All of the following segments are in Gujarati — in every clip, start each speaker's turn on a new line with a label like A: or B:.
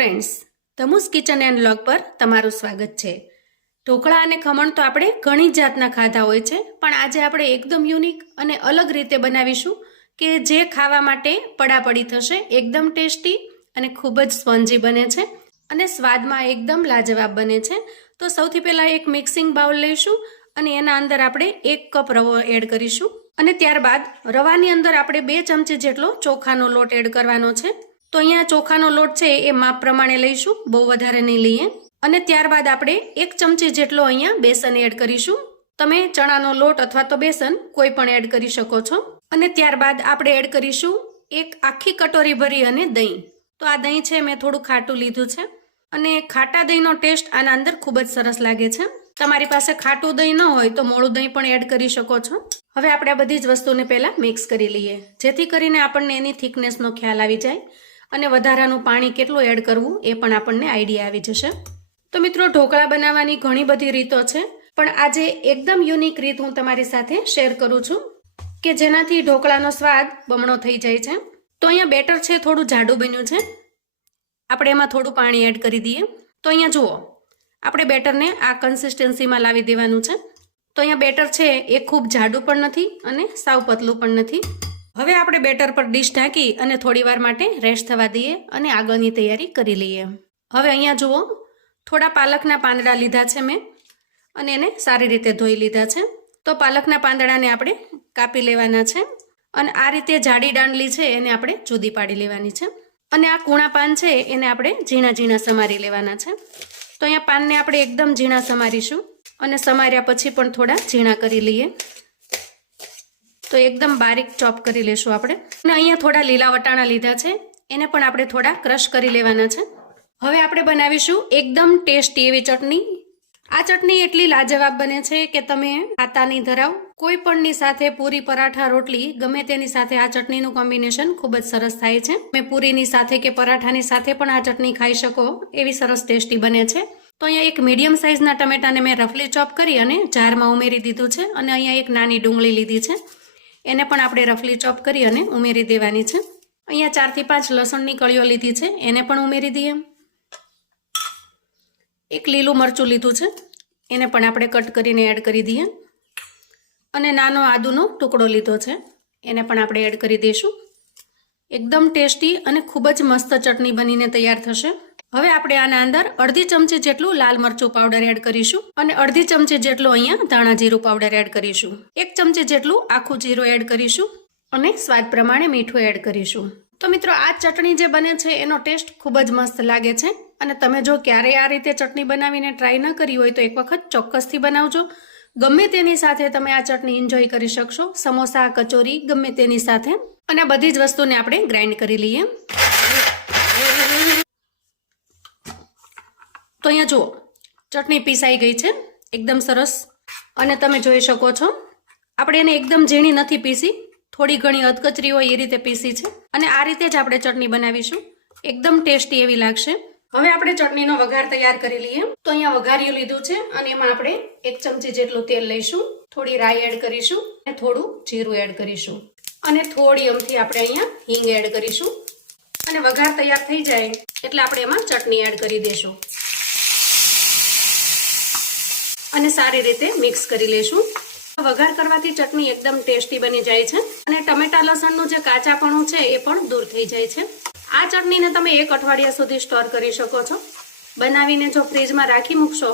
A: ફ્રેન્ડ્સ ધમુસ કિચન એન્ડ લોગ પર તમારું સ્વાગત છે. ઢોકળા અને ખમણ તો આપણે ઘણી જાતના ખાધા હોય છે, પણ આજે આપણે એકદમ યુનિક અને અલગ રીતે બનાવીશું કે જે ખાવા માટે પડાપડી થશે, એકદમ ટેસ્ટી અને ખૂબ જ સ્પોન્જી બને છે અને સ્વાદમાં એકદમ લાજવાબ બને છે. તો સૌથી પહેલાં એક મિક્સિંગ બાઉલ લઈશું અને એના અંદર આપણે એક કપ રવો એડ કરીશું અને ત્યારબાદ રવાની અંદર આપણે બે ચમચી જેટલો ચોખાનો લોટ એડ કરવાનો છે. તો અહીંયા ચોખાનો લોટ છે એ માપ પ્રમાણે લઈશું, બહુ વધારે નહીં લઈએ. અને ત્યારબાદ આપણે એક ચમચી જેટલો અહીંયા બેસન એડ કરીશું. તમે ચણાનો લોટ અથવા તો બેસન કોઈ પણ એડ કરી શકો છો. અને ત્યારબાદ આપણે એડ કરીશું એક આખી કટોરી ભરી અને દહીં. તો આ દહીં છે મેં થોડું ખાટું લીધું છે. અને ખાટા દહીંનો ટેસ્ટ આના અંદર ખૂબ જ સરસ લાગે છે. તમારી પાસે ખાટું દહીં ન હોય તો મોળું દહીં પણ એડ કરી શકો છો. હવે આપણે આ બધી જ વસ્તુને પહેલાં મિક્સ કરી લઈએ. જેથી કરીને આપણને એની થિકનેસનો ખ્યાલ આવી જાય. અને વધારાનું પાણી કેટલું એડ કરવું એ પણ આપણને આઈડિયા આવી જશે. તો મિત્રો, ઢોકળા બનાવવાની ઘણી બધી રીતો છે, પણ આજે એકદમ યુનિક રીત હું તમારી સાથે શેર કરું છું કે જેનાથી ઢોકળાનો સ્વાદ બમણો થઈ જાય છે. તો અહીંયા બેટર છે, થોડું જાડું બન્યું છે. આપણે એમાં થોડું પાણી એડ કરી દઈએ. તો અહીંયા જુઓ, આપણે બેટરને આ કન્સિસ્ટન્સીમાં લાવી દેવાનું છે. તો અહીંયા બેટર છે, એ ખૂબ જાડું પણ નથી અને સાવ પતલું પણ નથી. હવે આપણે બેટર પર ડીશ ઢાંકી અને થોડી વાર માટે રેસ્ટ થવા દઈએ અને આગળની તૈયારી કરી લઈએ. હવે અહીંયા જુઓ, થોડા પાલકના પાંદડા લીધા છે મેં અને એને સારી રીતે ધોઈ લીધા છે. તો પાલકના પાંદડાને આપણે કાપી લેવાના છે અને આ રીતે જાડી દાંડલી છે એને આપણે જુદી પાડી લેવાની છે. અને આ કૂણા પાન છે એને આપણે ઝીણા ઝીણા સમારી લેવાના છે. તો અહીંયા પાનને આપણે એકદમ ઝીણા સમારીશું અને સમાર્યા પછી પણ થોડા ઝીણા કરી લઈએ. તો એકદમ બારીક ચોપ કરી લેશું આપણે. અને અહીંયા થોડા લીલા વટાણા લીધા છે. એને પણ આપણે થોડા ક્રશ કરી લેવાના છે. હવે આપણે બનાવીશું એકદમ ટેસ્ટી એવી ચટણી. આ ચટણી એટલી લાજવાબ બને છે કે તમે ખાતાની ધરાવ. કોઈ પણની સાથે પૂરી પરાઠા રોટલી, ગમે તેની સાથે આ ચટણીનું કોમ્બિનેશન ખૂબ જ સરસ થાય છે. મેં પૂરીની સાથે કે પરાઠાની સાથે પણ આ ચટણી ખાઈ શકો, એવી સરસ ટેસ્ટી બને છે. તો અહીંયા એક મીડિયમ સાઇઝના ટમેટાને મેં રફલી ચોપ કરી અને જારમાં ઉમેરી દીધું છે અને અહીંયા એક નાની ડુંગળી લીધી છે. એને પણ આપણે રફલી ચોપ કરી અને ઉમેરી દેવાની છે. અહીંયા ચારથી પાંચ લસણની કળીઓ લીધી છે, એને પણ ઉમેરી દઈએ. એક લીલું મરચું લીધું છે, એને પણ આપણે કટ કરીને એડ કરી દઈએ. અને નાનો આદુનો ટુકડો લીધો છે, એને પણ આપણે એડ કરી દઈશું. એકદમ ટેસ્ટી અને ખૂબ જ મસ્ત ચટણી બનીને તૈયાર થશે. હવે આપણે આના અંદર અડધી ચમચી જેટલું લાલ મરચું પાવડર એડ કરીશું અને અડધી ચમચી જેટલું અહીંયા ધાણા જીરું પાવડર એડ કરીશું. એક ચમચી જેટલું આખું જીરું એડ કરીશું અને સ્વાદ પ્રમાણે મીઠું એડ કરીશું. તો મિત્રો, આ ચટણી જે બને છે, એનો ટેસ્ટ ખૂબ જ મસ્ત લાગે છે અને તમે જો ક્યારેય આ રીતે ચટણી બનાવીને ટ્રાય ન કરી હોય તો એક વખત ચોક્કસથી બનાવજો. ગમે તેની સાથે તમે આ ચટણી એન્જોય કરી શકશો. સમોસા, કચોરી ગમે તેની સાથે. અને આ બધી જ વસ્તુને આપણે ગ્રાઇન્ડ કરી લઈએ. તો અહીંયા જુઓ, ચટણી પીસાઈ ગઈ છે, એકદમ સરસ. અને તમે જોઈ શકો છો, આપણે એને એકદમ ઝીણી નથી પીસી, થોડી ઘણી અધકચરી હોય એ રીતે પીસી છે. અને આ રીતે જ આપણે ચટણી બનાવીશું. એકદમ ટેસ્ટી એવી લાગશે. હવે આપણે ચટણીનો વઘાર તૈયાર કરી લઈએ. તો અહીંયા વઘાર્યું લીધું છે અને એમાં આપણે એક ચમચી જેટલું તેલ લઈશું. થોડી રાઈ એડ કરીશું અને થોડું જીરું એડ કરીશું. અને થોડી અમથી આપણે અહીંયા હિંગ એડ કરીશું. અને વઘાર તૈયાર થઈ જાય એટલે આપણે એમાં ચટણી એડ કરી દઈશું અને સારી રીતે મિક્સ કરી લેશું. વઘાર કરવાથી ચટણી એકદમ ટેસ્ટી બની જાય છે અને ટમેટા લસણનું જે કાચાપણું છે એ પણ દૂર થઈ જાય છે. આ ચટણીને તમે એક અઠવાડિયા સુધી સ્ટોર કરી શકો છો. બનાવીને જો ફ્રીજમાં રાખી મૂકશો,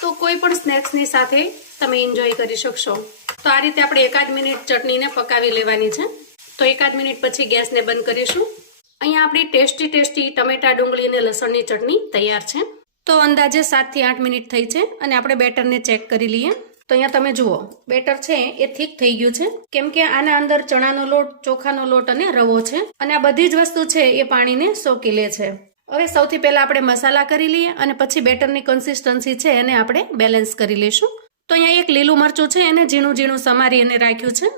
A: તો કોઈ પણ સ્નેક્સની સાથે તમે એન્જોય કરી શકશો. તો આ રીતે આપણે એકાદ મિનિટ ચટણીને પકાવી લેવાની છે. તો એકાદ મિનિટ પછી ગેસને બંધ કરીશું. અહીંયા આપણી ટેસ્ટી ટેસ્ટી ટમેટા ડુંગળી અને લસણની ચટણી તૈયાર છે. તો અંદાજે સાતથી આઠ મિનિટ થઈ છે અને આપણે બેટરને ચેક કરી લઈએ. તો અહીંયા તમે જુઓ, બેટર છે, એ થીક થઈ ગયું છે. કેમ કે આના અંદર ચણાનો લોટ, ચોખાનો લોટ અને રવો છે. અને આ બધી જ વસ્તુ છે એ પાણીને સોકી લે છે. હવે સૌથી પહેલાં આપણે મસાલા કરી લઈએ અને પછી બેટરની કન્સિસ્ટન્સી છે એને આપણે બેલેન્સ કરી લઈશું. તો અહીંયા એક લીલું મરચું છે, એને ઝીણું ઝીણું સમારી અને રાખ્યું છે.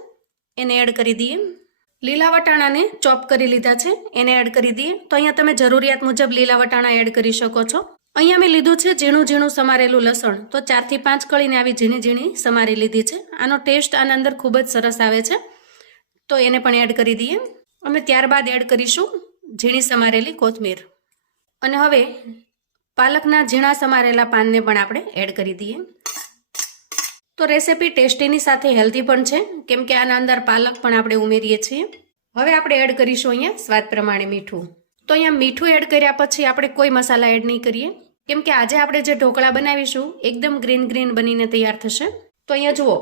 A: એને એડ કરી દઈએ. લીલા વટાણાને ચોપ કરી લીધા છે, એને એડ કરી દઈએ. તો અહીંયા તમે જરૂરિયાત મુજબ લીલા વટાણા એડ કરી શકો છો. અહીંયા મેં લીધું છે ઝીણું ઝીણું સમારેલું લસણ. તો ચારથી પાંચ કળીને આવી ઝીણી ઝીણી સમારી લીધી છે. આનો ટેસ્ટ આના અંદર ખૂબ જ સરસ આવે છે. તો એને પણ એડ કરી દઈએ. અમે ત્યારબાદ એડ કરીશું ઝીણી સમારેલી કોથમીર. અને હવે પાલકના ઝીણા સમારેલા પાનને પણ આપણે એડ કરી દઈએ. તો રેસીપી ટેસ્ટીની સાથે હેલ્ધી પણ છે. કેમ કે આના અંદર પાલક પણ આપણે ઉમેરીએ છીએ. હવે આપણે એડ કરીશું અહીંયા સ્વાદ પ્રમાણે મીઠું. તો અહીંયા મીઠું એડ કર્યા પછી આપણે કોઈ મસાલા એડ નહીં કરીએ. કેમ કે આજે આપણે જે ઢોકળા બનાવીશું, એકદમ ગ્રીન ગ્રીન બનીને તૈયાર થશે. તો અહીંયા જુઓ,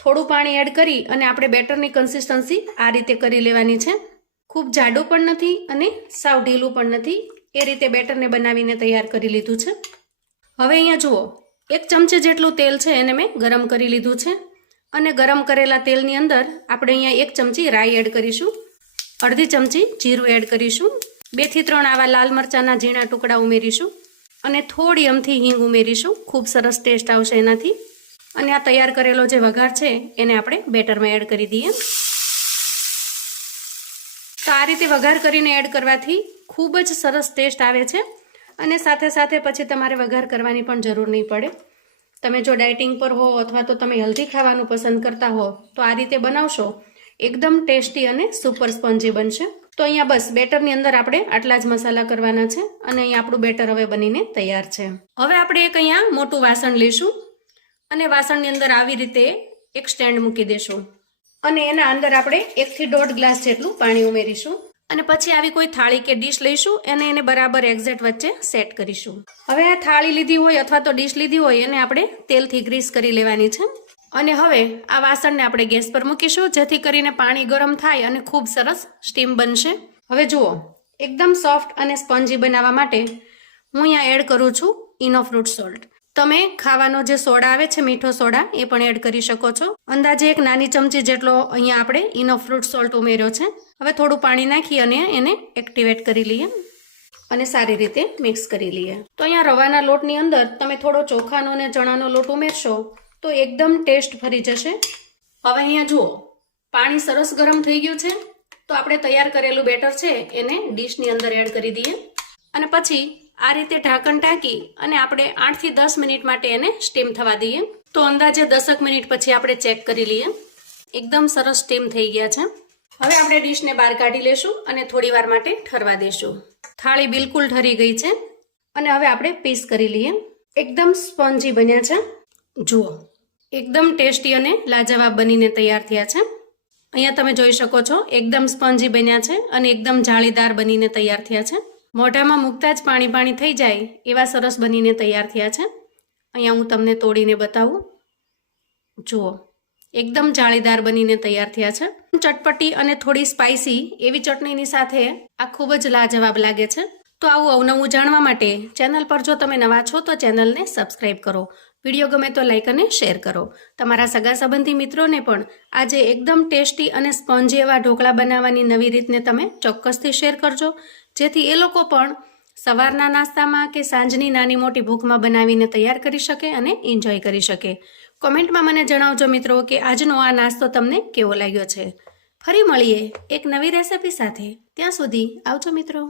A: થોડું પાણી એડ કરી અને આપણે બેટરની કન્સિસ્ટન્સી આ રીતે કરી લેવાની છે. ખૂબ જાડું પણ નથી અને સાવ ઢીલું પણ નથી. એ રીતે બેટરને બનાવીને તૈયાર કરી લીધું છે. હવે અહીંયા જુઓ, એક ચમચી જેટલું તેલ છે એને મેં ગરમ કરી લીધું છે. અને ગરમ કરેલા તેલની અંદર આપણે અહીંયા એક ચમચી રાઈ એડ કરીશું. અડધી ચમચી જીરું એડ કરીશું. બેથી ત્રણ આવા લાલ મરચાંના ઝીણા ટુકડા ઉમેરીશું. અને થોડી અમથી હિંગ ઉમેરીશું. ખૂબ સરસ ટેસ્ટ આવશે એનાથી. અને આ તૈયાર કરેલો જે વઘાર છે, એને આપણે બેટરમાં એડ કરી દઈએ. તો આ રીતે વઘાર કરીને એડ કરવાથી ખૂબ જ સરસ ટેસ્ટ આવે છે. અને સાથે સાથે પછી તમારે વઘાર કરવાની પણ જરૂર નહીં પડે. તમે જો ડાયટિંગ પર હો અથવા તો તમે હેલ્ધી ખાવાનું પસંદ કરતા હો, તો આ રીતે બનાવશો. એકદમ ટેસ્ટી અને સુપર સ્પંજી બનશે. તો અહીંયા બસ, બેટરની અંદર આપણે આટલા જ મસાલા કરવાના છે અને અહીંયા આપણું બેટર હવે બનીને તૈયાર છે. હવે આપણે એક અહીંયા મોટું વાસણ લઈશું અને વાસણની અંદર આવી રીતે એક સ્ટેન્ડ મૂકી દેશું. અને એના અંદર આપણે એકથી દોઢ ગ્લાસ જેટલું પાણી ઉમેરીશું. અને પછી આવી કોઈ થાળી કે ડીશ લઈશું અને એને બરાબર એક્ઝેક્ટ વચ્ચે સેટ કરીશું. હવે આ થાળી લીધી હોય અથવા તો ડીશ લીધી હોય, એને આપણે તેલથી ગ્રીસ કરી લેવાની છે. અને હવે આ વાસણને આપણે ગેસ પર મૂકીશું, જેથી કરીને પાણી ગરમ થાય અને ખૂબ સરસ સ્ટીમ બનશે. હવે જુઓ, એકદમ સોફ્ટ અને સ્પંજી બનાવવા માટે હું અહીંયા એડ કરું છું ઇનો ફ્રૂટ સોલ્ટ. તમે ખાવાનો જે સોડા આવે છે, મીઠો સોડા, એ પણ એડ કરી શકો છો. અંદાજે એક નાની ચમચી જેટલો અહીંયા આપણે ઇનો ફ્રૂટ સોલ્ટ ઉમેર્યો છે. હવે થોડું પાણી નાખી અને એને એક્ટિવેટ કરી લઈએ અને સારી રીતે મિક્સ કરી લઈએ. તો અહીંયા રવાના લોટની અંદર તમે થોડો ચોખાનો અને ચણાનો લોટ ઉમેરશો. તો એકદમ ટેસ્ટ ફરી જશે. હવે અહીંયા જુઓ, પાણી સરસ ગરમ થઈ ગયું છે. તો આપણે તૈયાર કરેલું બેટર છે, એને ડીશની અંદર એડ કરી દઈએ. અને પછી આ રીતે ઢાંકણ ટાંકી અને આપણે આઠથી દસ મિનિટ માટે એને સ્ટીમ થવા દઈએ. તો અંદાજે દસક મિનિટ પછી આપણે ચેક કરી લઈએ. એકદમ સરસ સ્ટીમ થઈ ગયા છે. હવે આપણે ડીશને બહાર કાઢી લેશું અને થોડી વાર માટે ઠરવા દેશું. થાળી બિલકુલ ઠરી ગઈ છે. અને હવે આપણે પીસ કરી લઈએ. એકદમ સ્પોન્જી બન્યા છે. જુઓ. એકદમ ટેસ્ટી અને લાજવાબ બનીને તૈયાર થયા છે. અહીંયા તમે જોઈ શકો છો, એકદમ સ્પંજી બન્યા છે અને એકદમ જાળીદાર બનીને તૈયાર થયા છે. મોઢામાં મૂકતા જ પાણી પાણી થઈ જાય એવા સરસ બનીને તૈયાર થયા છે. અહીંયા હું તમને તોડીને બતાવું. જુઓ, એકદમ જાળીદાર બનીને તૈયાર થયા છે. ચટપટી અને થોડી સ્પાઇસી એવી ચટણીની સાથે આ ખૂબ જ લાજવાબ લાગે છે. તો આવું અવનવું જાણવા માટે ચેનલ પર જો તમે નવા છો તો ચેનલને સબસ્ક્રાઈબ કરો. વીડિયો ગમે તો લાઇક અને શેર કરો. તમારા સગા સંબંધી મિત્રોને પણ આજે એકદમ ટેસ્ટી અને સ્પોન્જી એવા ઢોકળા બનાવવાની નવી રીતને તમે ચોક્કસથી શેર કરજો. જેથી એ લોકો પણ સવારના નાસ્તામાં કે સાંજની નાની મોટી ભૂખમાં બનાવીને તૈયાર કરી શકે અને એન્જોય કરી શકે. કોમેન્ટમાં મને જણાવજો મિત્રો કે આજનો આ નાસ્તો તમને કેવો લાગ્યો છે. ફરી મળીએ એક નવી રેસિપી સાથે. ત્યાં સુધી આવજો મિત્રો.